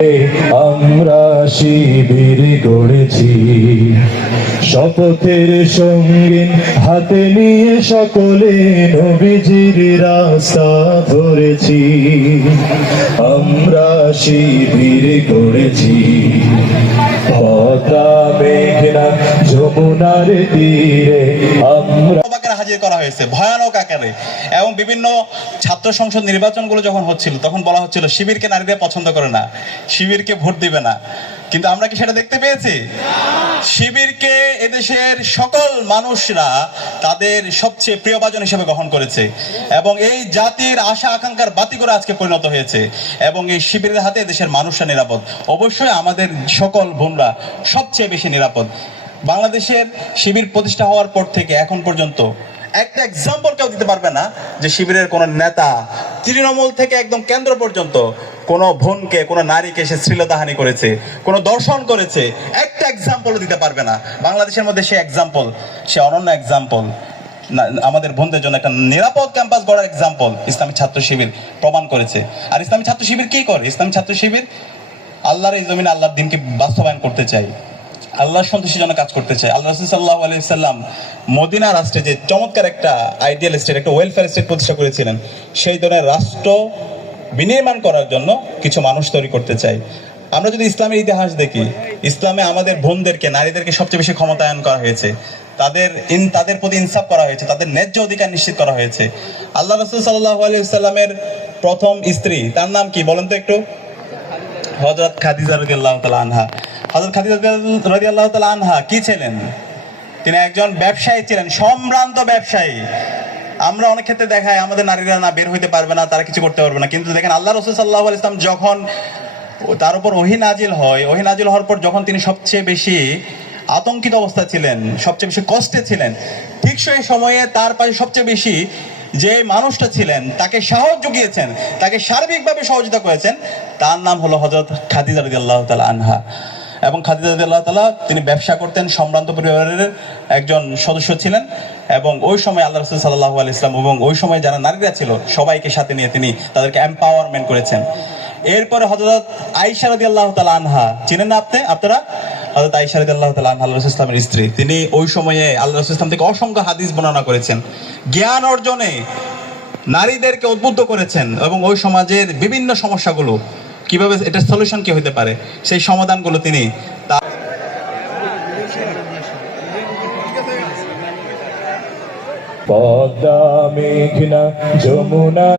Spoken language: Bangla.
আমরা শিবির গড়েছি, শপথের সঙ্গীন হাতে নিয়ে সকলে নবীজির রাস্তা ধরেছি। আমরা শিবির গড়েছি, পদ্মা মেঘনা যমুনার তীরে আমরা হাজির করা হয়েছে ভয়ানক আকারে। এবং বিভিন্ন ছাত্র সংসদ নির্বাচনগুলো যখন হচ্ছিল তখন বলা হচ্ছিল শিবিরকে নারীরা পছন্দ করে না, শিবিরকে ভোট দিবে না। কিন্তু আমরা কি সেটা দেখতে পেয়েছি? শিবিরকে এদেশের সকল মানুষরা তাদের সবচেয়ে প্রিয়ভাজন হিসেবে গ্রহণ করেছে এবং এই জাতির আশা আকাঙ্ক্ষার বাতি করে আজকে পরিণত হয়েছে। এবং এই শিবিরের হাতে দেশের মানুষরা নিরাপদ। অবশ্যই আমাদের সকল বোনরা সবচেয়ে বেশি নিরাপদ। বাংলাদেশের শিবির প্রতিষ্ঠা হওয়ার পর থেকে এখন পর্যন্ত একটা এক্সাম্পল কেউ দিতে পারবে না যে শিবিরের কোন নেতা তৃণমূল থেকে একদম কেন্দ্র পর্যন্ত কোন বোনকে, কোন নারীকে সে শ্লীলতাহানি করেছে, কোন দর্শন করেছে, একটা এক্সাম্পল দিতে পারবে না। বাংলাদেশের মধ্যে সে এক্সাম্পল, সে অনন্য এক্সাম্পল, আমাদের বোনদের জন্য একটা নিরাপদ ক্যাম্পাস গড়ার এক্সাম্পল ইসলামী ছাত্র শিবির প্রমাণ করেছে। আর ইসলামী ছাত্র শিবির কি করে? ইসলামী ছাত্র শিবির আল্লাহর এই জমিনে আল্লাহর দ্বীনকে বাস্তবায়ন করতে চাই, আল্লাহর সন্তুষ্টির জন্য কাজ করতে চাই। আল্লাহ রাসূল সাল্লাল্লাহু আলাইহি সাল্লাম মদিনা রাষ্ট্রে যে চমৎকার একটা আইডিয়াল স্টেট, একটা ওয়েলফেয়ার স্টেট প্রতিষ্ঠা করেছিলেন, সেই ধরনের রাষ্ট্র বিনির্মাণ করার জন্য কিছু মানুষ তৈরি করতে চাই। আমরা যদি ইসলামের ইতিহাস দেখি, ইসলামে আমাদের বোনদেরকে, নারীদেরকে সবচেয়ে বেশি ক্ষমতায়ন করা হয়েছে, তাদের প্রতি ইনসাফ করা হয়েছে, তাদের ন্যায্য অধিকার নিশ্চিত করা হয়েছে। আল্লাহ রাসূল সাল্লাল্লাহু আলাইহি সাল্লামের প্রথম স্ত্রী, তার নাম কি বলেন তো একটু? হযরত খাদিজা রাদিয়াল্লাহু তাআলা আনহা। হযরত খাদিজা রাদিয়াল্লাহু তাআলা আনহা কি ছিলেন? তিনি একজন ব্যবসায়ী ছিলেন, সম্ভ্রান্ত ব্যবসায়ী। আমরা অনেক ক্ষেত্রে দেখাই আমাদের নারীরা না বের হইতে পারবে না, তারা কিছু করতে পারবে না। কিন্তু দেখেন আল্লাহ রাসূল সাল্লাল্লাহু আলাইহি ওয়াসাল্লাম যখন তার উপর ওহী নাজিল হয়, ওহী নাজিল হওয়ার পর যখন তিনি সবচেয়ে বেশি আতঙ্কিত অবস্থা ছিলেন, সবচেয়ে বেশি কষ্টে ছিলেন, ঠিক সেই সময়ে তার পাশে সবচেয়ে বেশি যে মানুষটা ছিলেন, তাকে সাহস জুগিয়েছেন, তাকে সার্বিকভাবে সহযোগিতা করেছেন, তার নাম হলো হযরত খাদিজা রাদিয়াল্লাহু তাআলা আনহা। এবং খাদিজা রাদিয়াল্লাহু তাআলা তিনি ব্যবসা করতেন, সম্ভ্রান্ত পরিবারের একজন সদস্য ছিলেন। এবং ওই সময় আল্লাহ রাসূল সাল্লাল্লাহু আলাইহি ওয়াসাল্লাম এবং ওই সময় যারা নারীরা ছিল সবাইকে সাথে নিয়ে তিনি তাদেরকে এম্পাওয়ারমেন্ট করেছেন। এরপরে হযরত আয়েশা রাদিয়াল্লাহু তাআলা আনহা, চিনেন না আপনারা? হযরত আয়েশা রাদিয়াল্লাহু তাআলা আনহা আল্লাহ রাসূল সাল্লাল্লাহু আলাইহি ওয়াসাল্লামের স্ত্রী। তিনি ওই সময়ে আল্লাহ রাসূল সাল্লাল্লাহু আলাইহি ওয়াসাল্লাম থেকে অসংখ্য হাদিস বর্ণনা করেছেন, জ্ঞান অর্জনে নারীদেরকে উদ্বুদ্ধ করেছেন এবং ওই সমাজের বিভিন্ন সমস্যাগুলো কিভাবে এটার সলিউশন কি হতে পারে সেই সমাধানগুলো তিনি পদ্মা মেঘনা যমুনা